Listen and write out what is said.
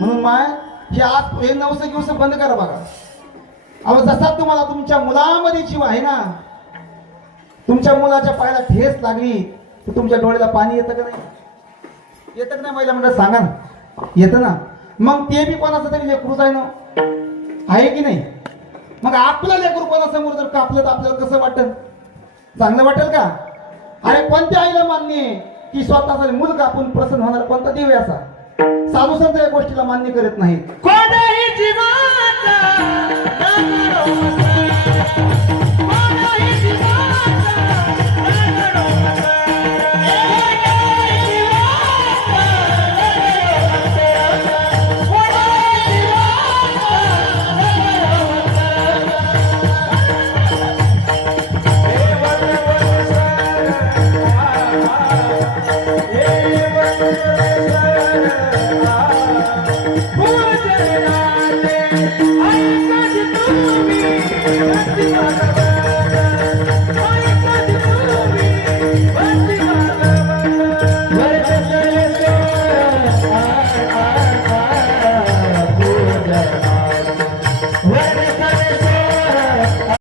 म्हणून माय हे आज हे नवस दिवस बंद करा बघा. अहो जसा तुम्हाला तुमच्या मुलामध्ये जीव आहे ना, तुमच्या मुलाच्या पायाला ठेस लागली तर तुमच्या डोळ्याला पाणी येतं का नाही? येतं का नाही महिला मंडळ सांगा ना, येतं ना. मग ते बी कोणाचं तरी लेकरूच आहे ना, आहे की नाही? मग आपलं लेकरू कोणासमोर जर कापलं तर आपल्याला कसं वाटेल? चांगलं वाटेल का? अरे कोणत्या आईला मान्य आहे की स्वतःचा मूल कापून प्रसन्न होणार? कोणता देव आहे असा? साधू संत या गोष्टीला मान्य करत नाही. कोणाही जीवाचा Hey,